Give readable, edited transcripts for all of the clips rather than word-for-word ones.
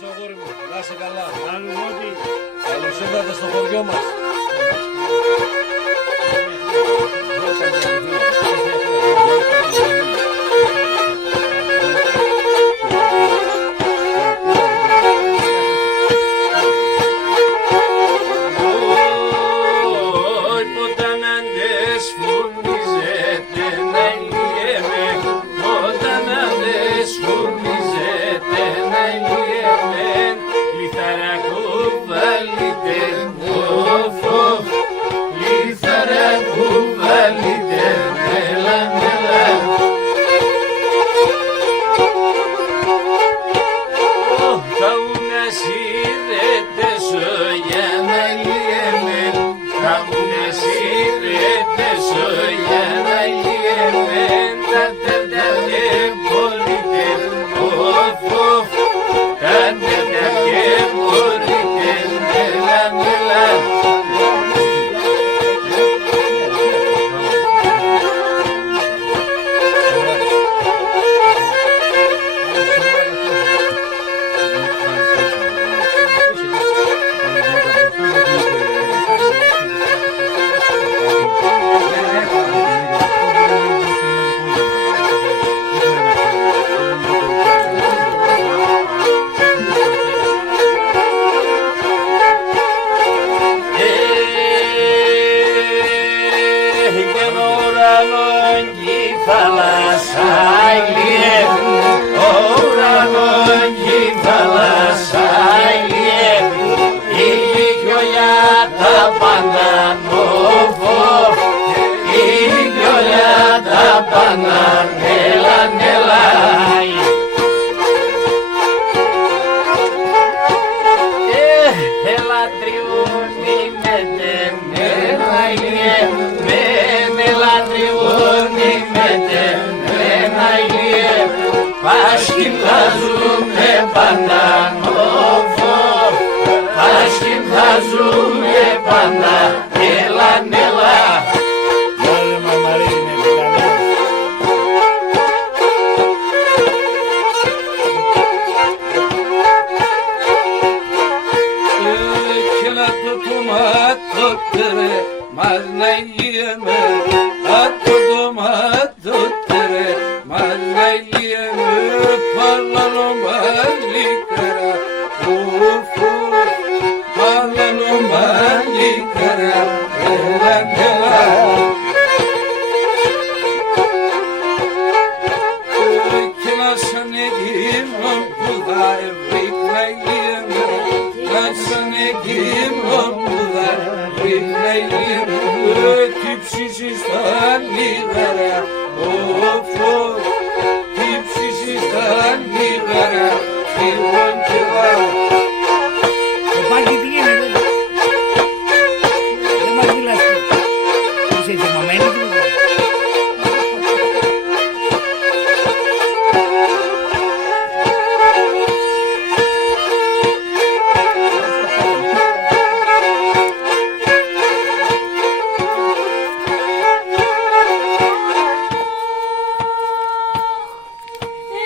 σου αγόρι μου, να είσαι καλά. Αλουγότη. Καλώς ήρθατε στο χωριό μας.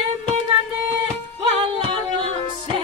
Εμένα ναι, βάλα σε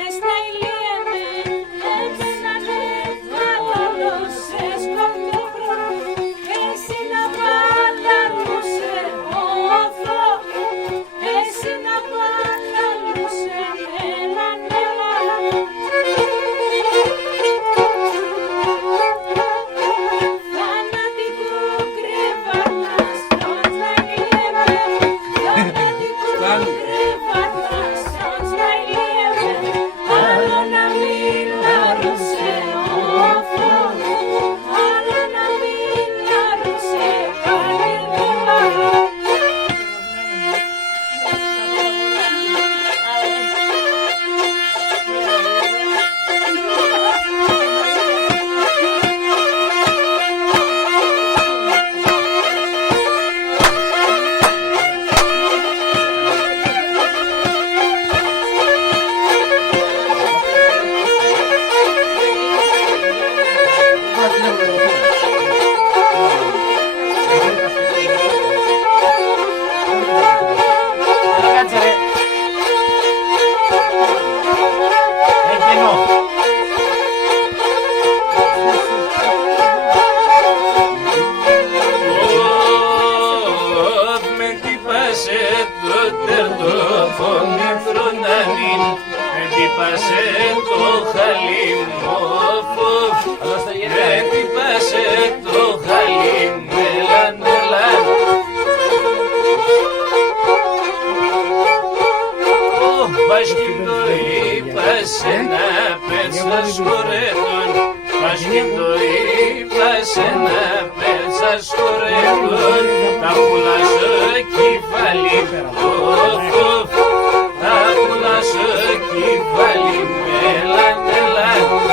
χαλί, έντυπασε το χαλί μου, έντυπασε το χαλί μου, έλαν, έλαν. Başkim doyup başına pensas korredon. Başkim doyup başına pensas korredon. Ta pulaşı kifalim, of of. Ta pulaşı kifalim, elan elan.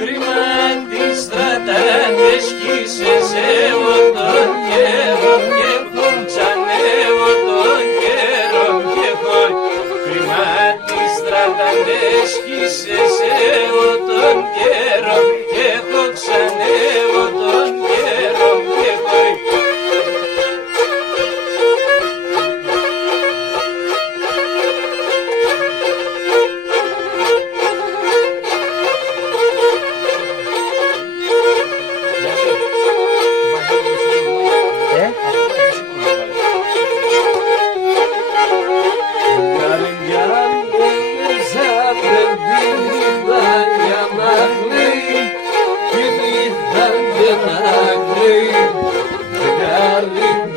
Κρίμα τη στρατάνε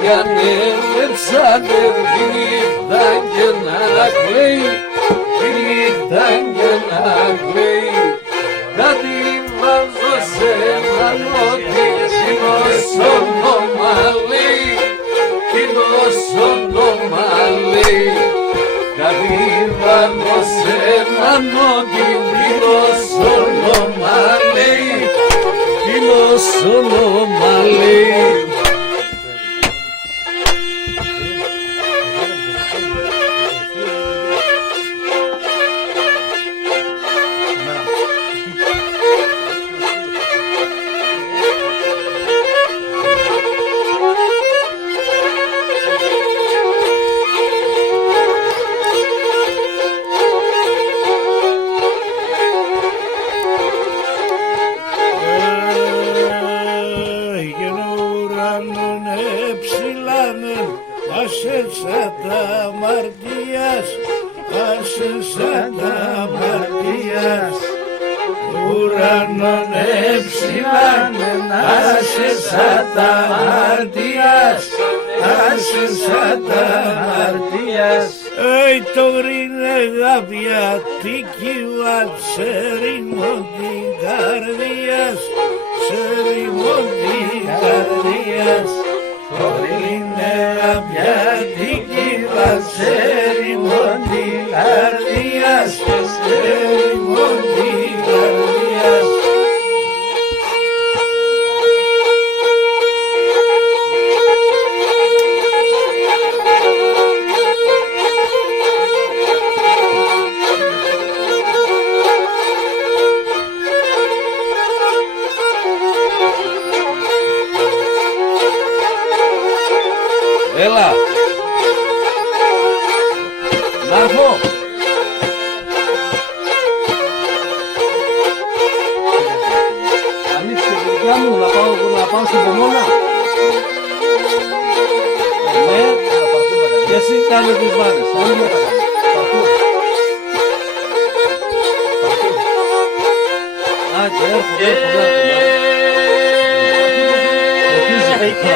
Yanılırsanır birden yanaklı birden yanaklı Kadim varzo senan o dizino sono mali Dino sono mali Kadim varzo senan o dizino sono mali Dino sono mali Ουρανόν εψηλάνεν άσες αταμαρτίας, άσες αταμαρτίας. Το γρίνε γαβιατική βατσέριμον την καρδίας, σέριμον την καρδίας. Το γρίνε γαβιατική βατσέριμον την καρδίας, σέριμον την καρδίας. Έλα. Να έρθω. Ανοίξτε τη δουλειά μου να πάω στην Πομόνα. Ναι. Και εσύ κάνε τις βάρες. Α, και έρχομαι.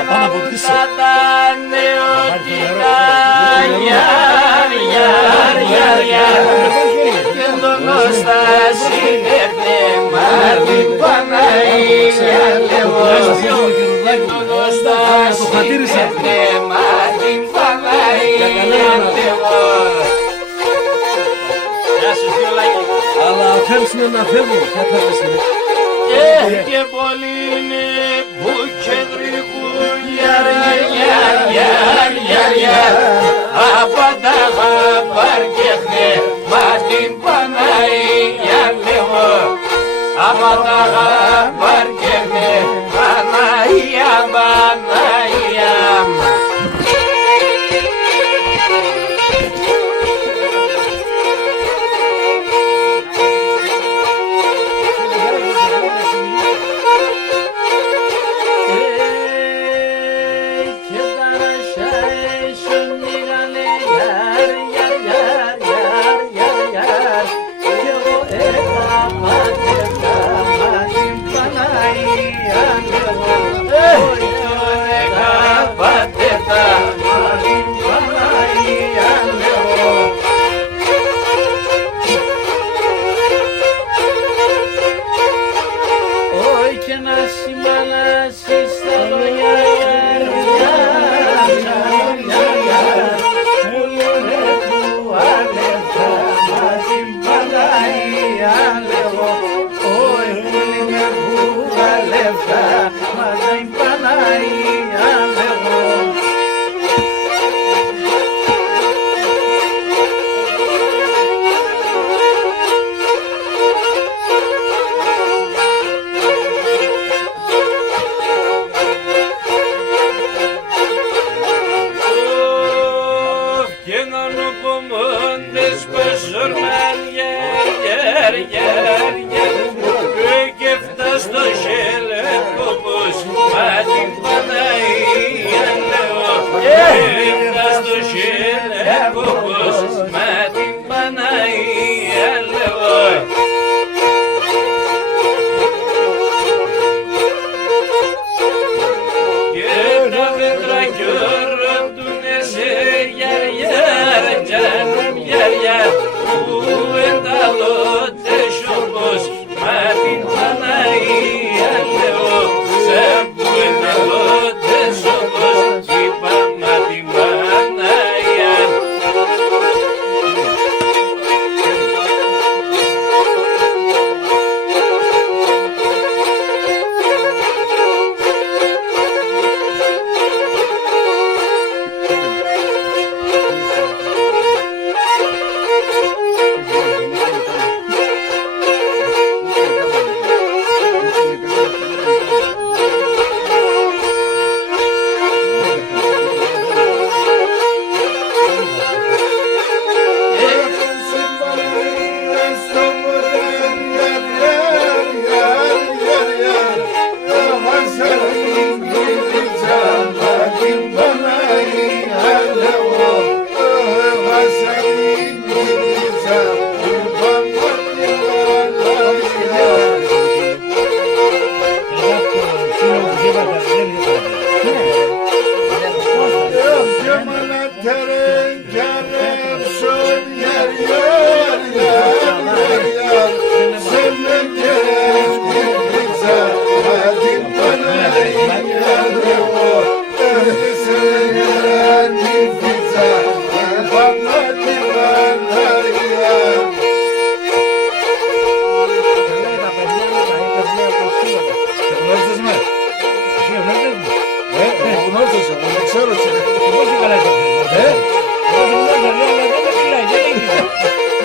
Πάνω από πίσω. Αλλά αφέμψουμε να φεύγουν. Και πολύ είναι που και γρήγορ γιαρ από τα παρκέχνε μα την Παναγία λέω από τα παρκέχνε Παναγία Παναγία. Good.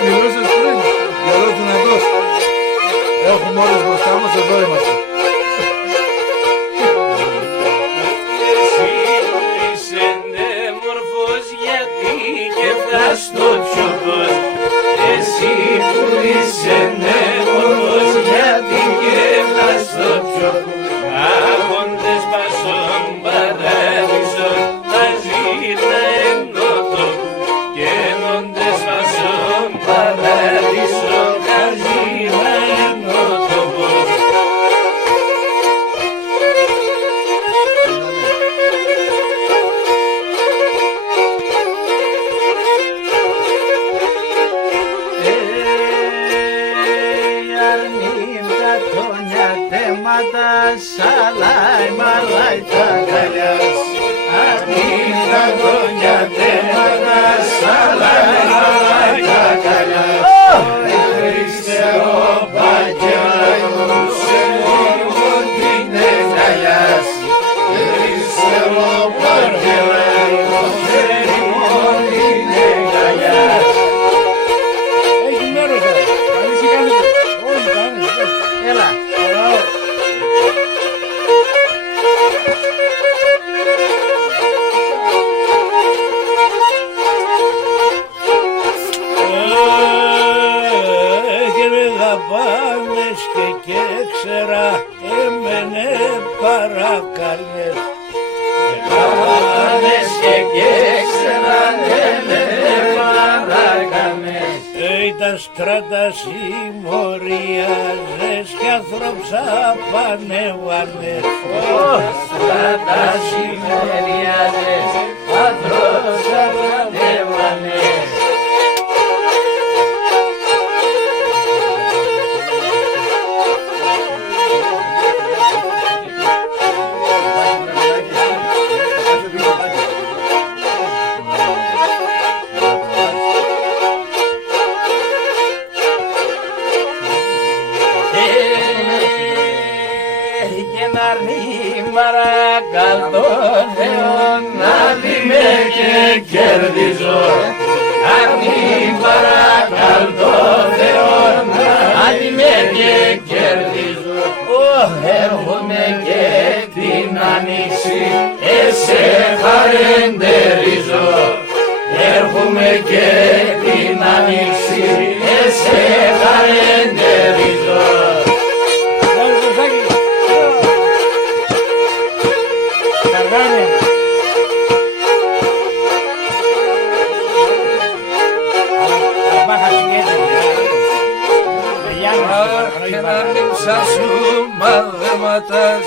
Μιλούσες πριν, γερός δυνατός. Έχουμε όλους μπροστά μας, εδώ είμαστε. Εσύ που είσαι νεομορφός, γιατί και φτάς στο πιωτός. Εσύ που είσαι νεομορφός, γιατί και φτάς στο πιωτός. Άχοντες πασών παράδεισων, μαζί να ενώτο. Και ενώντες πασών παράδεισων, μαζί να ενώτο. Σαλάι μαλάι τα καλιάς, αρνίτα γόνια θέματα, σαλάι μαλάι τα καλιάς. Χριστέ ο Παγγέλος, σε μόνο την εγκαλιάς. Χριστέ ο Παγγέλος, σε μόνο την εγκαλιάς. Έχει μέρος εδώ, κανείς ή κάνετε, όλοι κάνετε. Έλα. Πάνες και ξέρα έμενε παρακαλιές. Πάνες και ξέρα έμενε παρακαλιές. Ήταν στράτα συμμοριάζες κι άνθρωψα πανέβανες. Στράτα συμμοριάζες, άνθρωψα πανέβανες. Παρακαλώ Θεό να δει με και κερδίζω. Αρνή παρακαλώ Θεό να δει με και κερδίζω. Έρχομαι και την άνοιξη εσέ χαρεντερίζω. Έρχομαι και την άνοιξη εσέ χαρεντερίζω. Σου μαθήματας,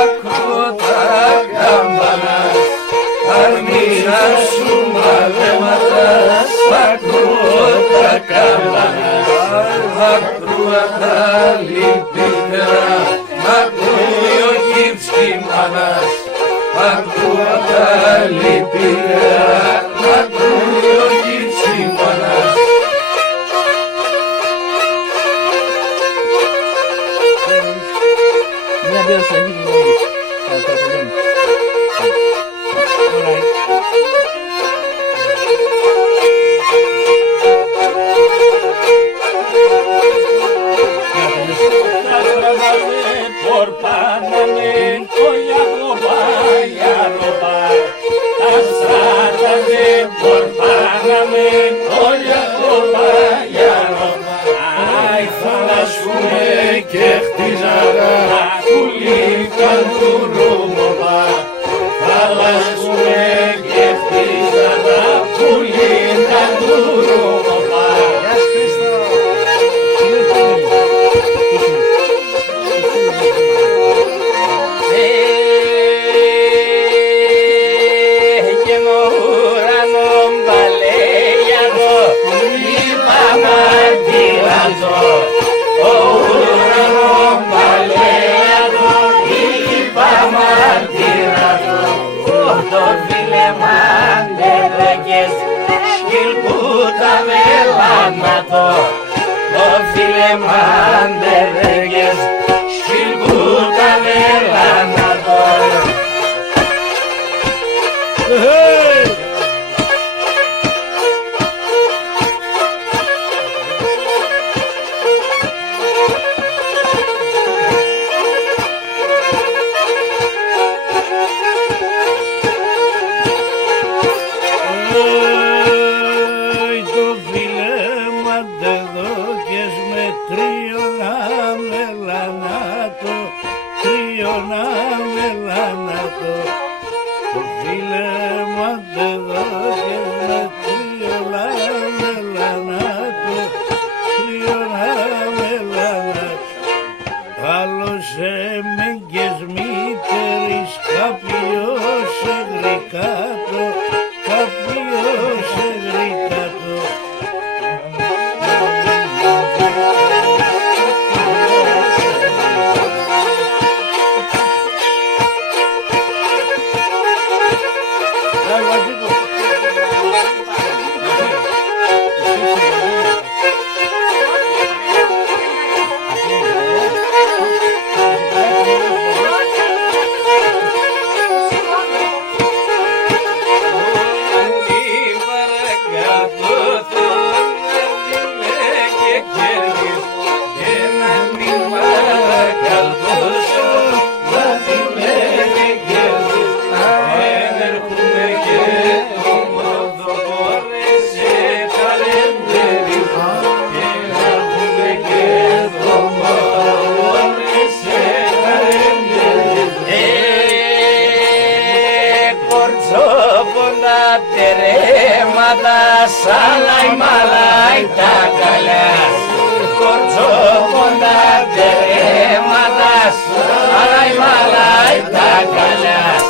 ακούω τα καμπανάς. Αρμίνα σου μαθήματας, ακούω τα καμπανάς. Ακούω τα λυπητέρα, ακούει ο γύψιμανάς. Ακούω τα λυπητέρα, ακούει ο γύψιμανάς. Por Parlamento y a robar y a robar. Las ratas de por Parlamento y a robar y a robar. Ay, φαλάσσουνε και χτίζαρα, πουλήθηκαν του Ρουμοβά. Φαλάσσουνε και χτίζαρα, πουλήθηκαν του Ρουμοβά. Γεια σου Χρήστο. φίλε μαντεδέκες σκυλπούτα βελάνατο. Το φίλε μαντεδέκες σκυλπούτα βελάνατο. Σαλάι μαλάι τα καλιάς, κορτσόποντα τερέματας, σαλάι μαλάι τα καλιάς,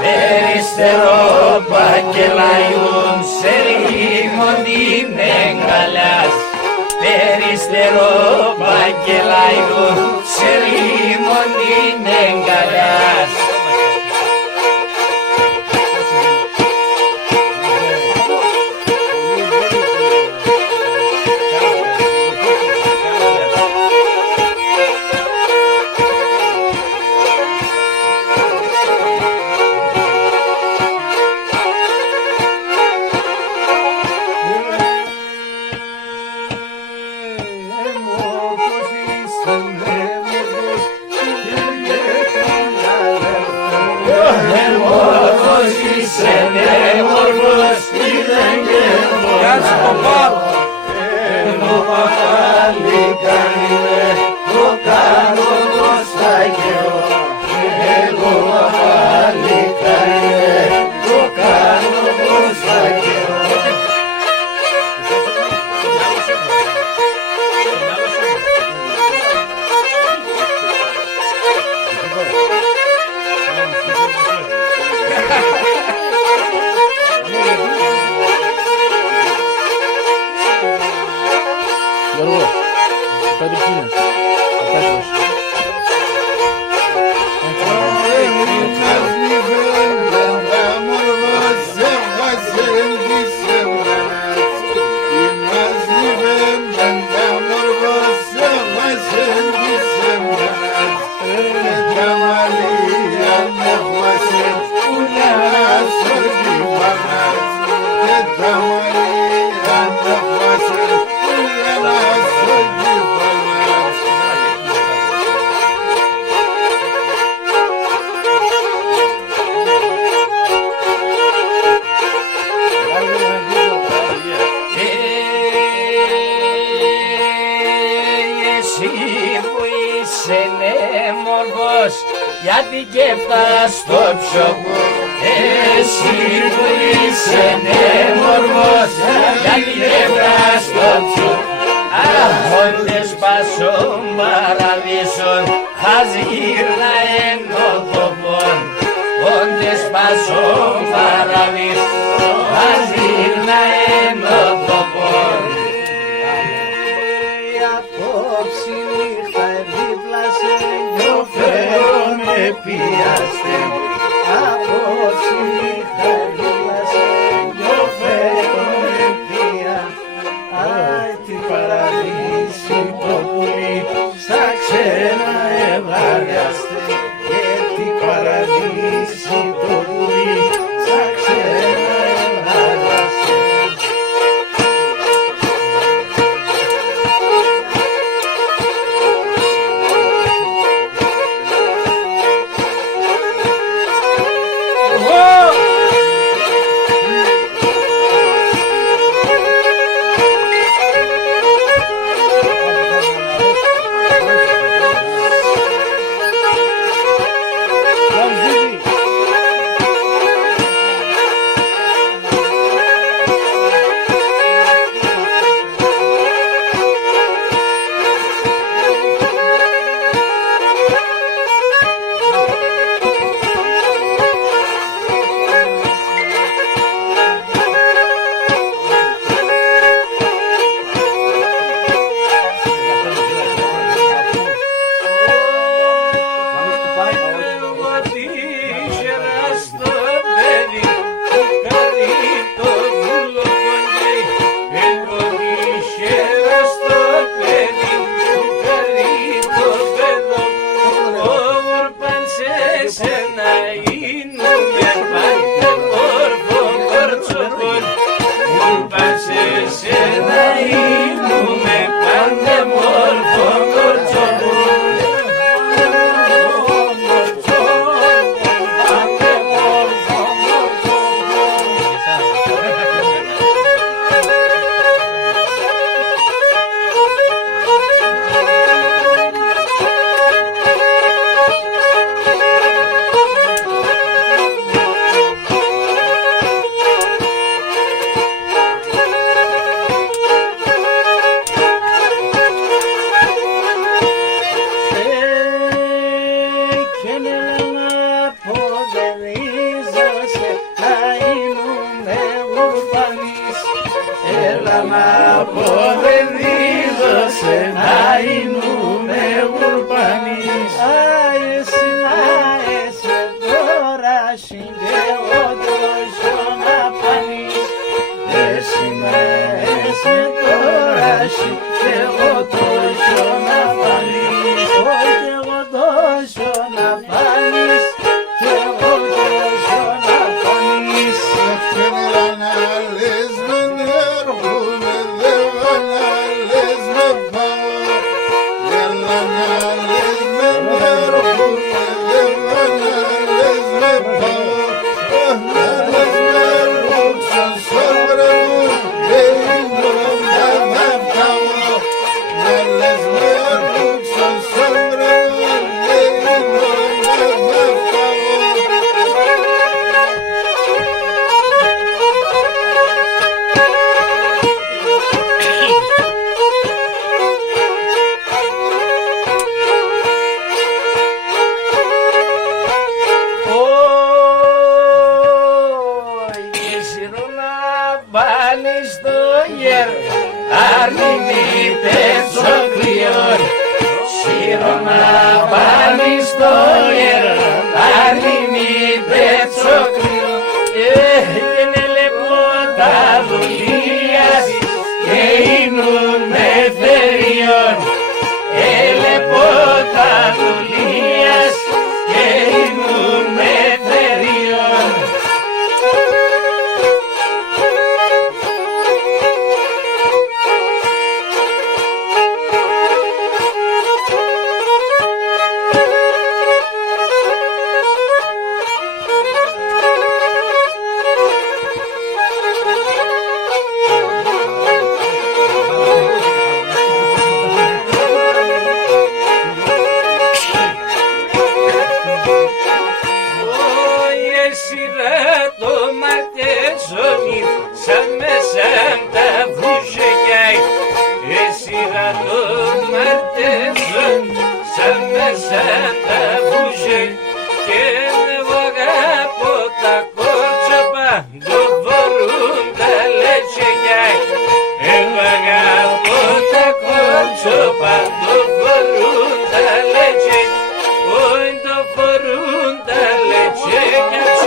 περιστερό πακελαϊούν σε ρήμον την εγκαλιάς, περιστερό πακελαϊούν σε ρήμον την εγκαλιάς. Γιατί και φτάς στο ψωμί, εσύ που είσαι νέμορφος, γιατί και φτάς στο ψωμί. Αχόντες πασόν παραδείσον, ας γύρνα ενώ τοπών. Όντες πασόν παραδείσον, ας γύρνα ενώ τοπών. Απόψη νύχτα δίπλα σε νιώθω με πιάστε, απόψη νύχτα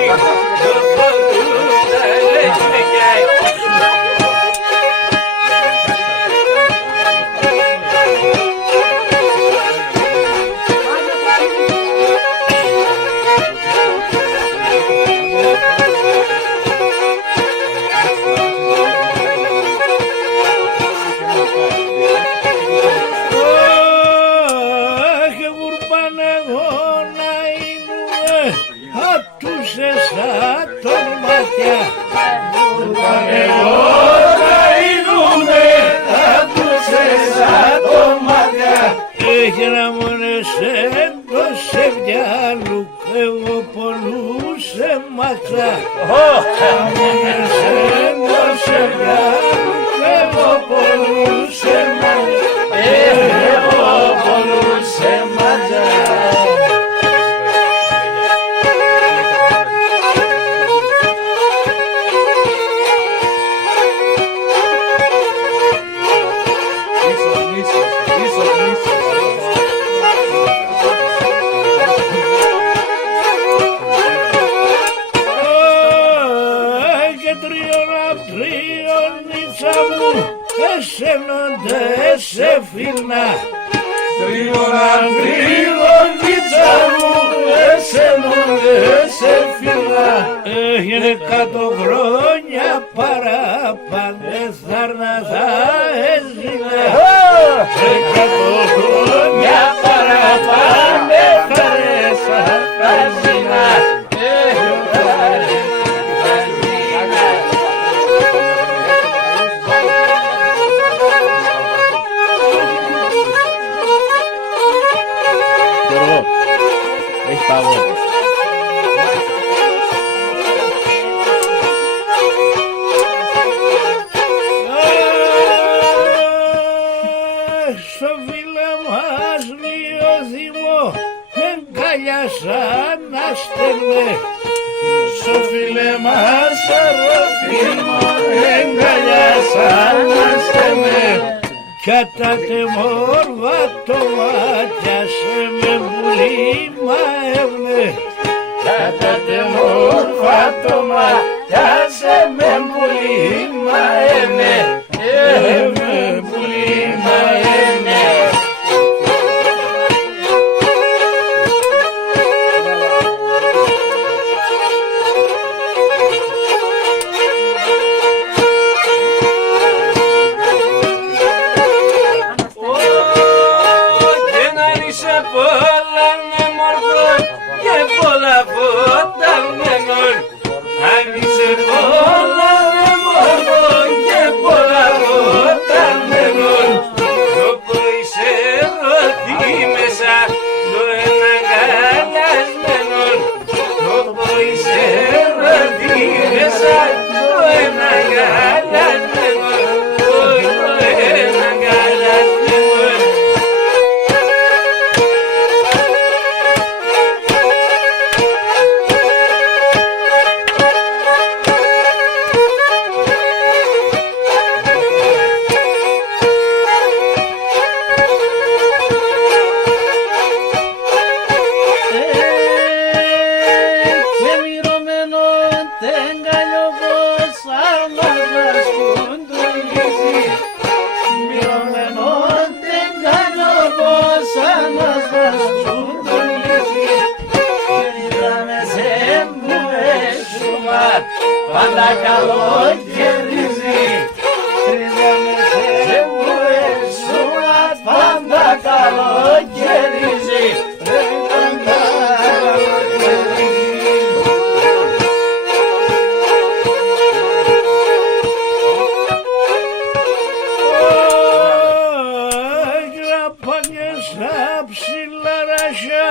Leche, τον μάτια. Εγώ θα είνουμε, θα τους σαν τον μάτια. Έχει να μονεσέ το σεβιάλου, εγώ πολλούσε μάτσα. Μονεσέ το σεβιάλου, εγώ πολλούσε μάτσα. Εγώ πολλούσε μάτια. Εσένονται σε φύλλα. Τριονίτσα μου, εσένονται σε φύλλα. Έγινε 100 χρόνια παραπάνε, θάρνα θα έζηλε. 100 χρόνια παραπάνε, θάρεσα τα ζήνα. Έχει πάγο. Στο φίλο μας λιωθυμό εγκαλιάσαν να στέλνε. Στο φίλε μας αρωθύμο εγκαλιάσαν να στέλνε. Κατά τε μόρβα το μάτιασε με πουλί μαεύνε. Κατά τε μόρφα το μάτιασε με πουλί μαεύνε. Με πουλί μαεύνε. Πάντα καλοκαιριζεί. Σε μου έσουμα πάντα καλοκαιριζεί. Στα ψηλαράσια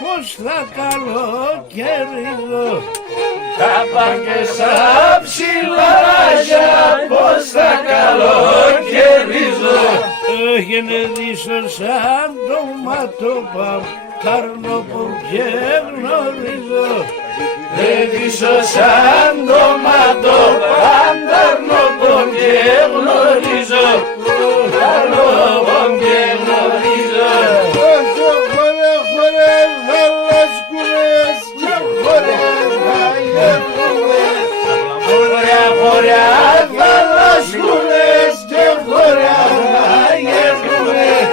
πως θα καλοκαιρίζω. Τα πάνε σαν ψηλαράσια πως θα καλοκαιρίζω. Έγινε δίσο σαν το ματόπαμ καρνόπο και γνωρίζω. Δίσο σαν το ματόπαμ καρνόπο και γνωρίζω. Καρνόπο και γνωρίζω. Χωριά θαλασσούνες και χωριά γερνούνες.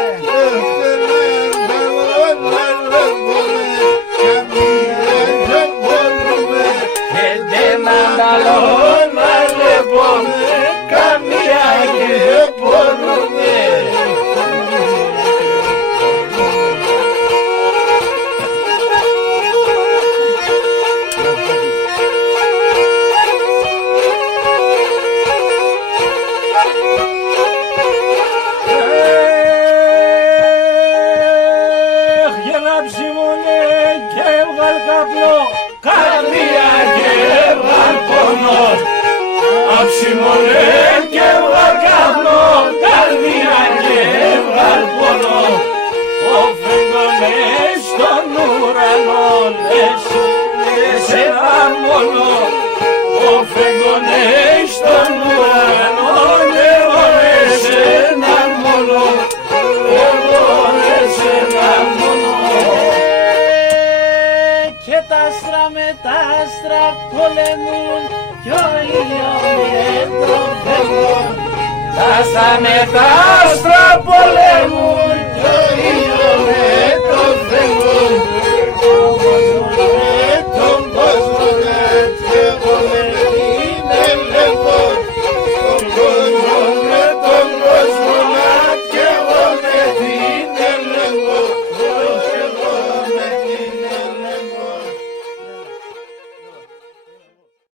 Και δεν ανταλών να λεπούμε, καμία και μπορούμε. Σιμωρέ και βγάλ καπνό, καρδιά και βγάλ πόνο. Ο φεγγονές στον ουρανό, εσένα μόνο. Ο φεγγονές στον ουρανό, εγώ εσένα μόνο. Εγώ εσένα μόνο. Και τα άστρα με τα άστρα πολεμούν κι ο ήλιος με το φεύγω. Τα άστρα με τα άστρα πολεμούν κι ο ήλιος με